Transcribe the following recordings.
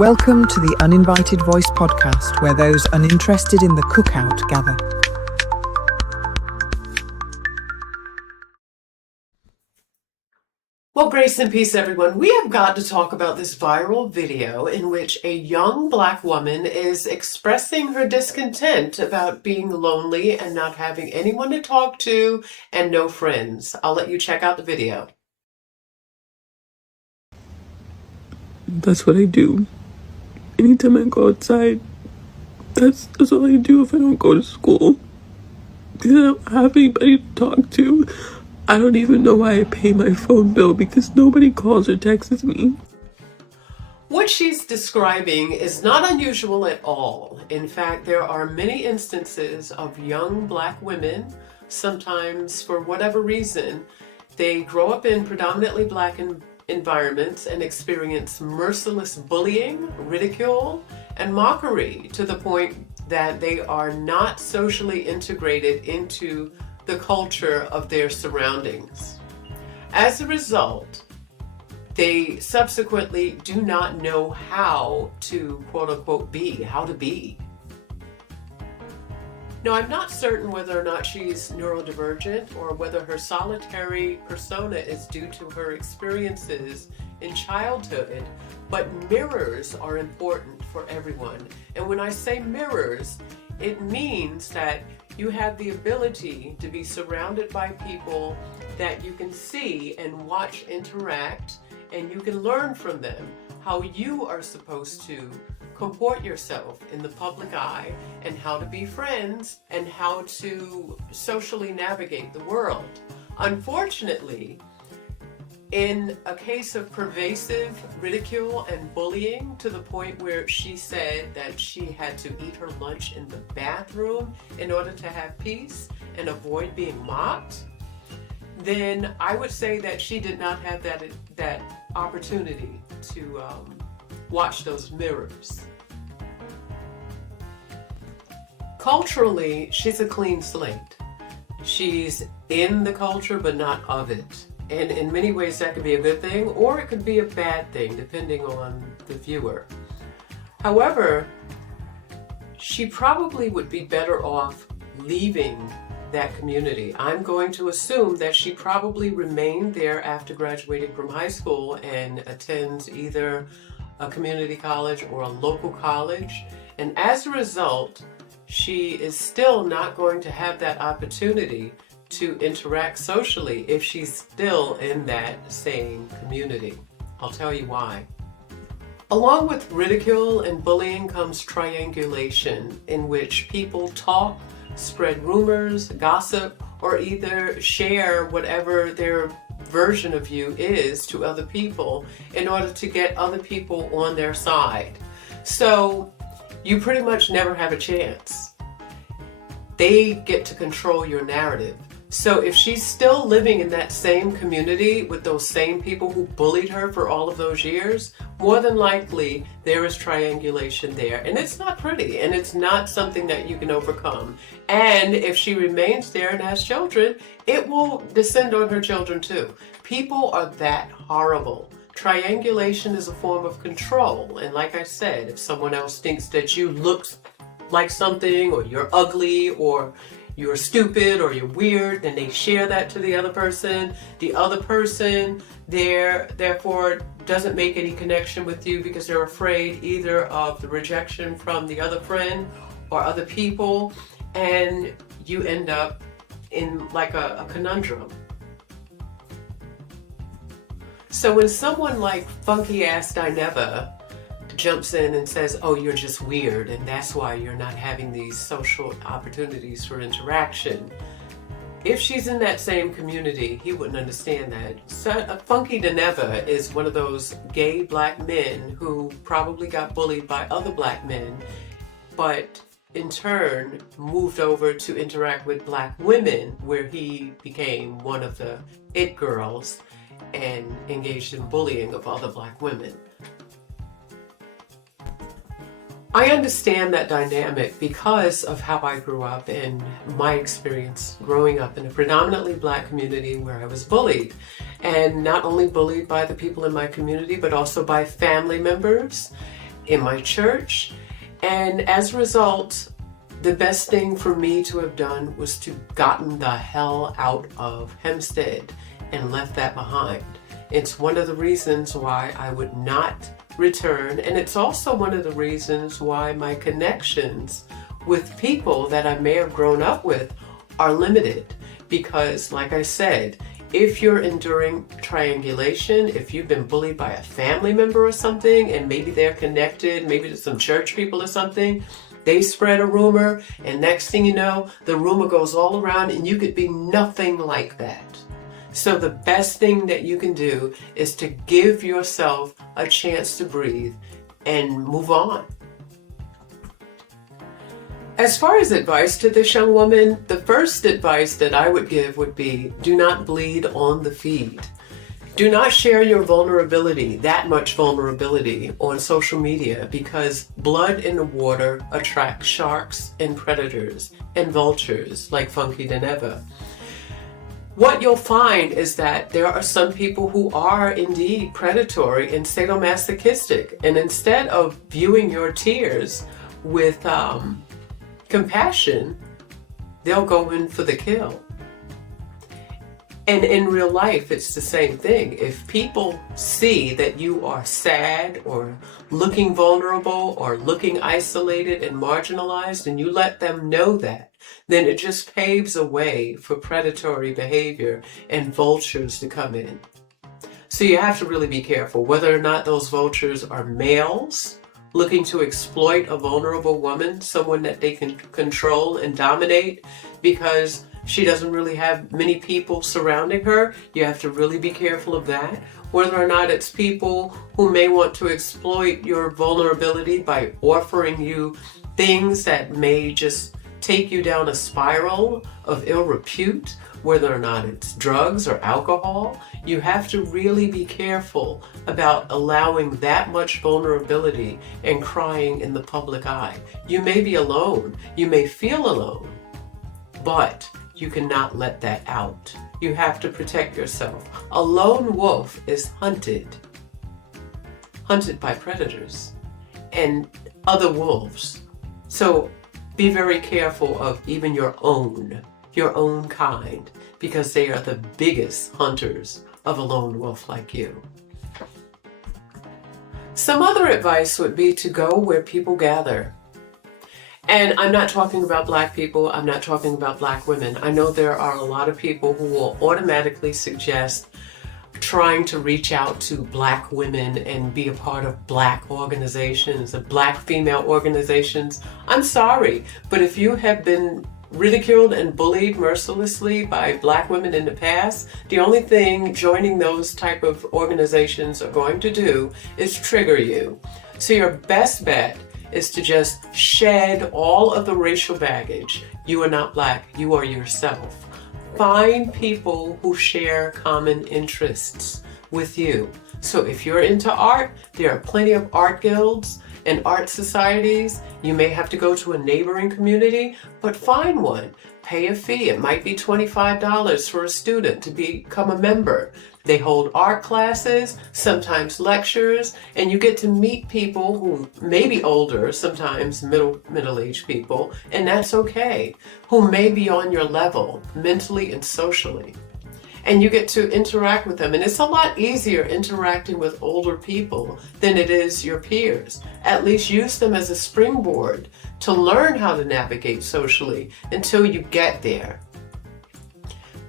Welcome to the Uninvited Voice podcast, where those uninterested in the cookout gather. Well, grace and peace, everyone. We have got to talk about this viral video in which a young Black woman is expressing her discontent about being lonely and not having anyone to talk to and no friends. I'll let you check out the video. That's what I do. Anytime I go outside, that's all I do if I don't go to school. Because I don't have anybody to talk to. I don't even know why I pay my phone bill because nobody calls or texts me. What she's describing is not unusual at all. In fact, there are many instances of young Black women, sometimes for whatever reason, they grow up in predominantly Black environments and experience merciless bullying, ridicule, and mockery to the point that they are not socially integrated into the culture of their surroundings. As a result, they subsequently do not know how to, quote unquote, how to be. Now, I'm not certain whether or not she's neurodivergent or whether her solitary persona is due to her experiences in childhood, but mirrors are important for everyone. And when I say mirrors, it means that you have the ability to be surrounded by people that you can see and watch interact, and you can learn from them how you are supposed to comport yourself in the public eye and how to be friends and how to socially navigate the world. Unfortunately, in a case of pervasive ridicule and bullying to the point where she said that she had to eat her lunch in the bathroom in order to have peace and avoid being mocked, then I would say that she did not have that opportunity to watch those mirrors. Culturally, she's a clean slate. She's in the culture but not of it. And in many ways that could be a good thing or it could be a bad thing depending on the viewer. However, she probably would be better off leaving that community. I'm going to assume that she probably remained there after graduating from high school and attends either a community college or a local college. And as a result, she is still not going to have that opportunity to interact socially if she's still in that same community. I'll tell you why. Along with ridicule and bullying comes triangulation, in which people talk, spread rumors, gossip, or either share whatever their version of you is to other people in order to get other people on their side. So you pretty much never have a chance. They get to control your narrative. So if she's still living in that same community with those same people who bullied her for all of those years, more than likely there is triangulation there. And it's not pretty, and it's not something that you can overcome. And if she remains there and has children, it will descend on her children too. People are that horrible. Triangulation is a form of control. And like I said, if someone else thinks that you look like something, or you're ugly, or you're stupid, or you're weird, then they share that to the other person. The other person therefore doesn't make any connection with you because they're afraid either of the rejection from the other friend or other people, and you end up in like a conundrum. So when someone like funky ass Dineva jumps in and says, oh, you're just weird and that's why you're not having these social opportunities for interaction, if she's in that same community, he wouldn't understand that. So, Funky Dineva is one of those gay Black men who probably got bullied by other Black men, but in turn moved over to interact with Black women, where he became one of the it girls and engaged in bullying of other Black women. I understand that dynamic because of how I grew up and my experience growing up in a predominantly Black community where I was bullied. And not only bullied by the people in my community, but also by family members in my church. And as a result, the best thing for me to have done was to gotten the hell out of Hempstead and left that behind. It's one of the reasons why I would not return, and it's also one of the reasons why my connections with people that I may have grown up with are limited. Because, like I said, if you're enduring triangulation, if you've been bullied by a family member or something, and maybe they're connected, maybe to some church people or something, they spread a rumor, and next thing you know, the rumor goes all around, and you could be nothing like that. So the best thing that you can do is to give yourself a chance to breathe and move on. As far as advice to this young woman, the first advice that I would give would be, do not bleed on the feed. Do not share your vulnerability, that much vulnerability, on social media, because blood in the water attracts sharks and predators and vultures like Funky Dineva. What you'll find is that there are some people who are indeed predatory and sadomasochistic, and instead of viewing your tears with compassion, they'll go in for the kill. And in real life, it's the same thing. If people see that you are sad or looking vulnerable or looking isolated and marginalized, and you let them know that, then it just paves a way for predatory behavior and vultures to come in. So you have to really be careful whether or not those vultures are males looking to exploit a vulnerable woman, someone that they can control and dominate because she doesn't really have many people surrounding her. You have to really be careful of that. Whether or not it's people who may want to exploit your vulnerability by offering you things that may just take you down a spiral of ill repute, whether or not it's drugs or alcohol, you have to really be careful about allowing that much vulnerability and crying in the public eye. You may be alone, you may feel alone, but you cannot let that out. You have to protect yourself. A lone wolf is hunted by predators and other wolves. So be very careful of even your own kind, because they are the biggest hunters of a lone wolf like you. Some other advice would be to go where people gather. And I'm not talking about Black people, I'm not talking about Black women. I know there are a lot of people who will automatically suggest trying to reach out to Black women and be a part of Black organizations, and Black female organizations. I'm sorry, but if you have been ridiculed and bullied mercilessly by Black women in the past, the only thing joining those type of organizations are going to do is trigger you. So your best bet is to just shed all of the racial baggage. You are not Black, you are yourself. Find people who share common interests with you. So if you're into art, there are plenty of art guilds and art societies. You may have to go to a neighboring community, but find one. Pay a fee. It might be $25 for a student to become a member. They hold art classes, sometimes lectures, and you get to meet people who may be older, sometimes middle-aged people, and that's okay, who may be on your level mentally and socially. And you get to interact with them. And it's a lot easier interacting with older people than it is your peers. At least use them as a springboard to learn how to navigate socially until you get there.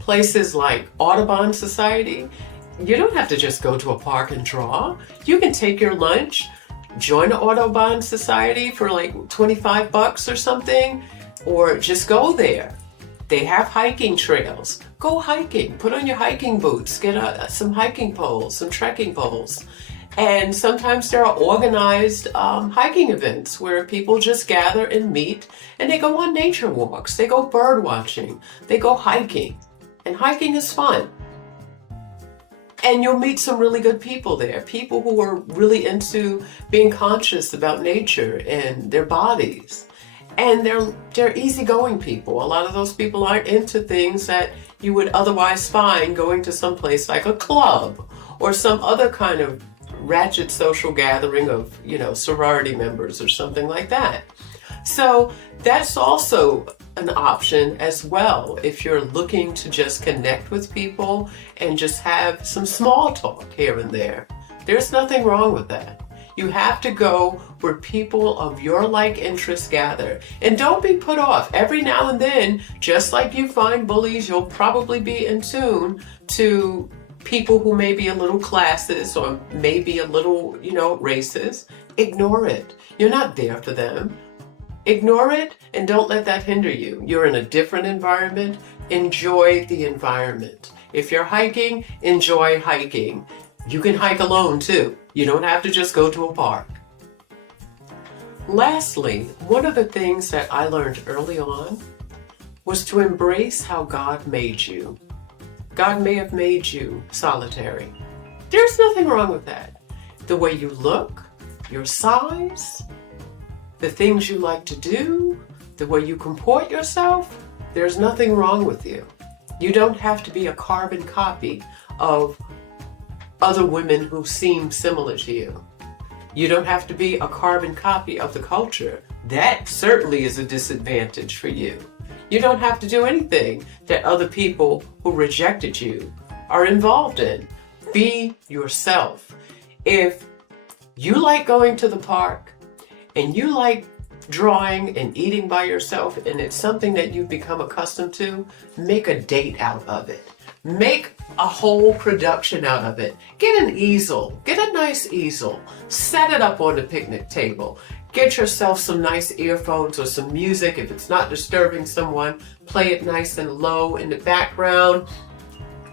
Places like Audubon Society, you don't have to just go to a park and draw. You can take your lunch, join the Audubon Society for like $25 or something, or just go there. They have hiking trails. Go hiking. Put on your hiking boots. Get some hiking poles, some trekking poles. And sometimes there are organized hiking events where people just gather and meet, and they go on nature walks. They go bird watching. They go hiking. And hiking is fun. And you'll meet some really good people there. People who are really into being conscious about nature and their bodies. And they're easygoing people. A lot of those people aren't into things that you would otherwise find going to some place like a club or some other kind of ratchet social gathering of, sorority members or something like that. So that's also an option as well if you're looking to just connect with people and just have some small talk here and there. There's nothing wrong with that. You have to go where people of your like interests gather. And don't be put off. Every now and then, just like you find bullies, you'll probably be in tune to people who may be a little classist or maybe a little, racist. Ignore it. You're not there for them. Ignore it and don't let that hinder you. You're in a different environment. Enjoy the environment. If you're hiking, enjoy hiking. You can hike alone too. You don't have to just go to a park. Lastly, one of the things that I learned early on was to embrace how God made you. God may have made you solitary. There's nothing wrong with that. The way you look, your size, the things you like to do, the way you comport yourself, there's nothing wrong with you. You don't have to be a carbon copy of other women who seem similar to you. You don't have to be a carbon copy of the culture. That certainly is a disadvantage for you. You don't have to do anything that other people who rejected you are involved in. Be yourself. If you like going to the park and you like drawing and eating by yourself and it's something that you've become accustomed to, make a date out of it. Make a whole production out of it. Get an easel. Get a nice easel. Set it up on the picnic table. Get yourself some nice earphones or some music if it's not disturbing someone. Play it nice and low in the background.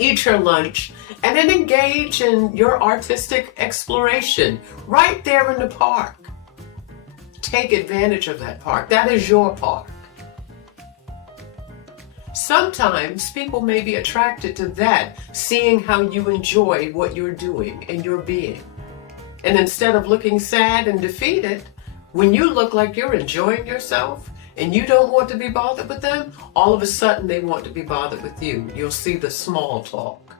Eat your lunch and then engage in your artistic exploration right there in the park. Take advantage of that park. That is your park. Sometimes people may be attracted to that, seeing how you enjoy what you're doing and your being. And instead of looking sad and defeated, when you look like you're enjoying yourself and you don't want to be bothered with them, all of a sudden they want to be bothered with you. You'll see the small talk.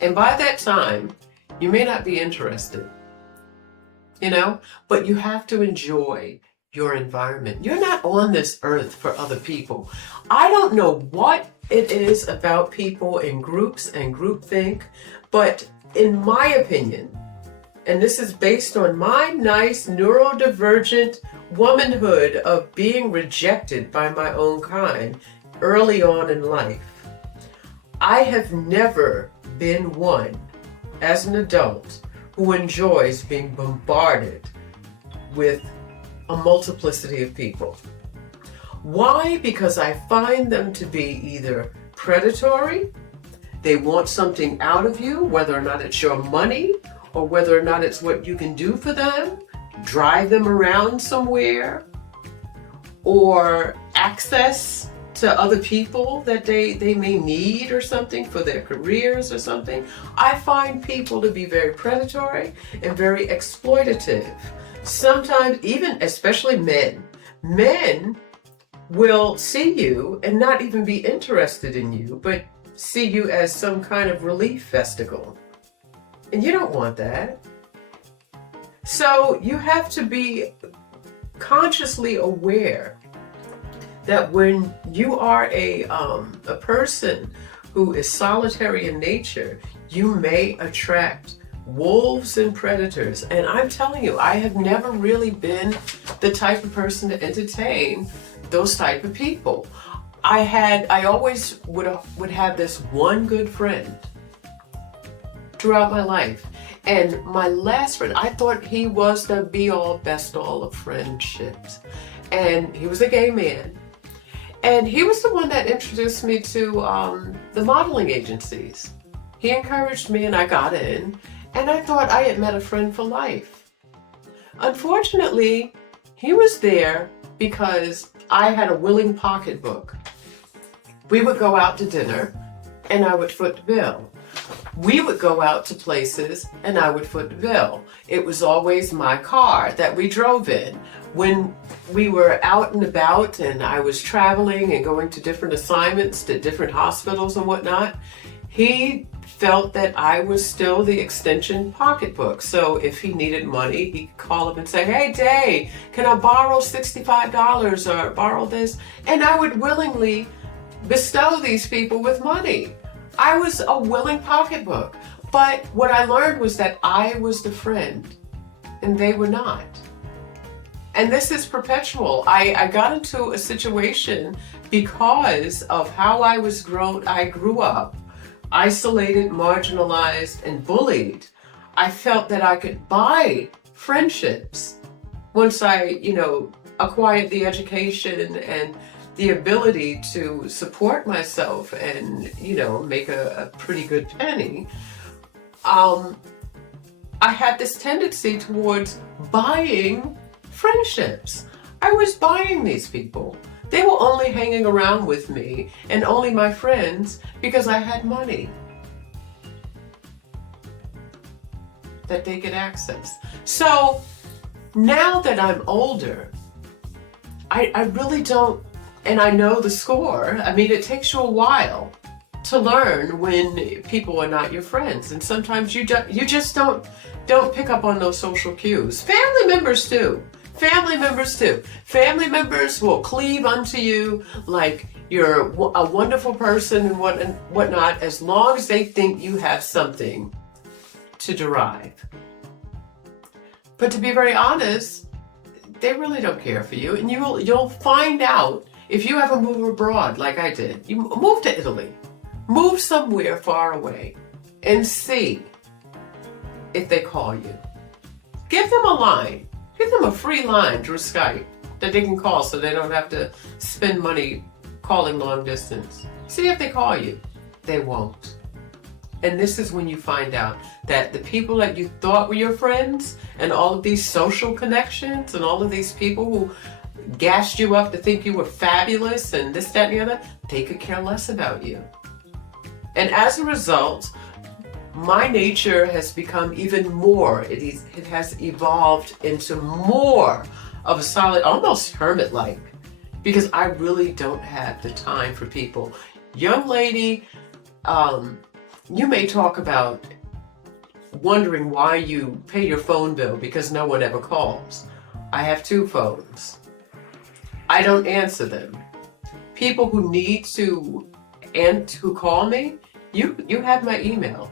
And by that time, you may not be interested, but you have to enjoy your environment. You're not on this earth for other people. I don't know what it is about people in groups and groupthink, but in my opinion, and this is based on my nice neurodivergent womanhood of being rejected by my own kind early on in life, I have never been one, as an adult, who enjoys being bombarded with a multiplicity of people. Why? Because I find them to be either predatory, they want something out of you, whether or not it's your money or whether or not it's what you can do for them, drive them around somewhere, or access to other people that they may need or something for their careers or something. I find people to be very predatory and very exploitative. Sometimes even, especially men will see you and not even be interested in you, but see you as some kind of relief vesicle. And you don't want that. So you have to be consciously aware that when you are a person who is solitary in nature, you may attract wolves and predators. And I'm telling you, I have never really been the type of person to entertain those type of people. I always would have this one good friend throughout my life. And my last friend, I thought he was the be-all, best-all of friendships. And he was a gay man. And he was the one that introduced me to the modeling agencies. He encouraged me and I got in. And I thought I had met a friend for life. Unfortunately, he was there because I had a willing pocketbook. We would go out to dinner and I would foot the bill. We would go out to places and I would foot the bill. It was always my car that we drove in. When we were out and about and I was traveling and going to different assignments to different hospitals and whatnot, he felt that I was still the extension pocketbook. So if he needed money, he could call up and say, hey, Day, can I borrow $65 or borrow this? And I would willingly bestow these people with money. I was a willing pocketbook. But what I learned was that I was the friend and they were not. And this is perpetual. I got into a situation because of how I grew up, isolated, marginalized, and bullied. I felt that I could buy friendships once I, acquired the education and the ability to support myself and, make a pretty good penny. I had this tendency towards buying friendships. I was buying these people. They were only hanging around with me and only my friends because I had money that they could access. So now that I'm older, I really don't, and I know the score. I mean, it takes you a while to learn when people are not your friends, and sometimes you just don't pick up on those social cues. Family members do. Family members will cleave unto you like you're a wonderful person and whatnot, as long as they think you have something to derive. But to be very honest, they really don't care for you, and you'll find out if you ever move abroad like I did. You move to Italy. Move somewhere far away and see if they call you. Give them a line. Give them a free line through Skype that they can call so they don't have to spend money calling long distance. See if they call you. They won't. And this is when you find out that the people that you thought were your friends and all of these social connections and all of these people who gassed you up to think you were fabulous and this, that, and the other, they could care less about you. And as a result, my nature has become even more, it has evolved into more of a solid, almost hermit-like, because I really don't have the time for people. Young lady, you may talk about wondering why you pay your phone bill because no one ever calls. I have 2 phones. I don't answer them. People who need to and who call me, you have my email.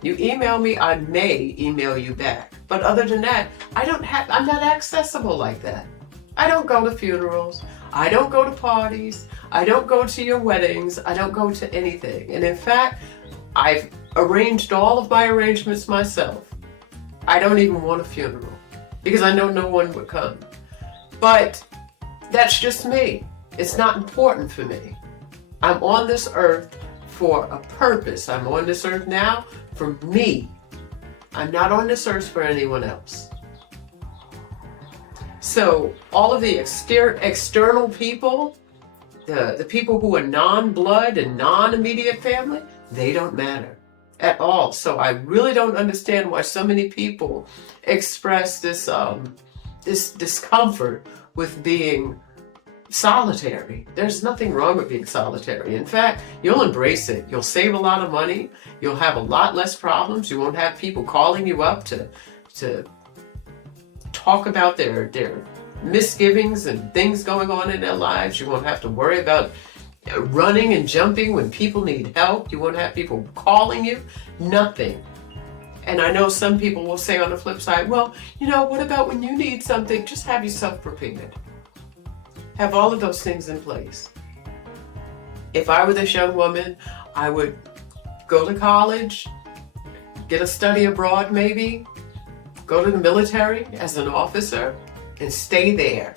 You email me, I may email you back. But other than that, I'm not accessible like that. I don't go to funerals. I don't go to parties. I don't go to your weddings. I don't go to anything. And in fact, I've arranged all of my arrangements myself. I don't even want a funeral because I know no one would come. But that's just me. It's not important for me. I'm on this earth for a purpose. I'm on this earth now for me. I'm not on this earth for anyone else. So all of the external people, the people who are non-blood and non-immediate family, they don't matter at all. So I really don't understand why so many people express this discomfort with being solitary. There's nothing wrong with being solitary. In fact, you'll embrace it. You'll save a lot of money. You'll have a lot less problems. You won't have people calling you up to talk about their misgivings and things going on in their lives. You won't have to worry about running and jumping when people need help. You won't have people calling you. Nothing. And I know some people will say on the flip side, well, what about when you need something? Just have yourself prepared. Have all of those things in place. If I were this young woman, I would go to college, get a study abroad maybe, go to the military as an officer, and stay there.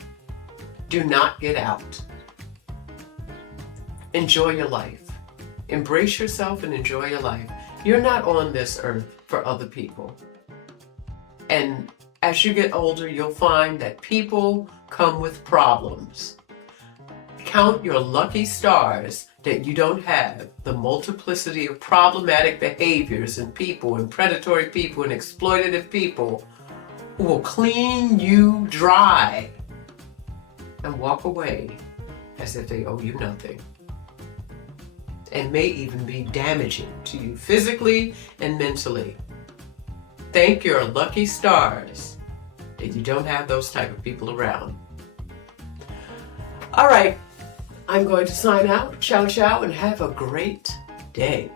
Do not get out. Enjoy your life. Embrace yourself and enjoy your life. You're not on this earth for other people. And as you get older, you'll find that people come with problems. Count your lucky stars that you don't have the multiplicity of problematic behaviors and people and predatory people and exploitative people who will clean you dry and walk away as if they owe you nothing. and may even be damaging to you physically and mentally. Thank your lucky stars that you don't have those type of people around. All right, I'm going to sign out. Ciao, ciao, and have a great day.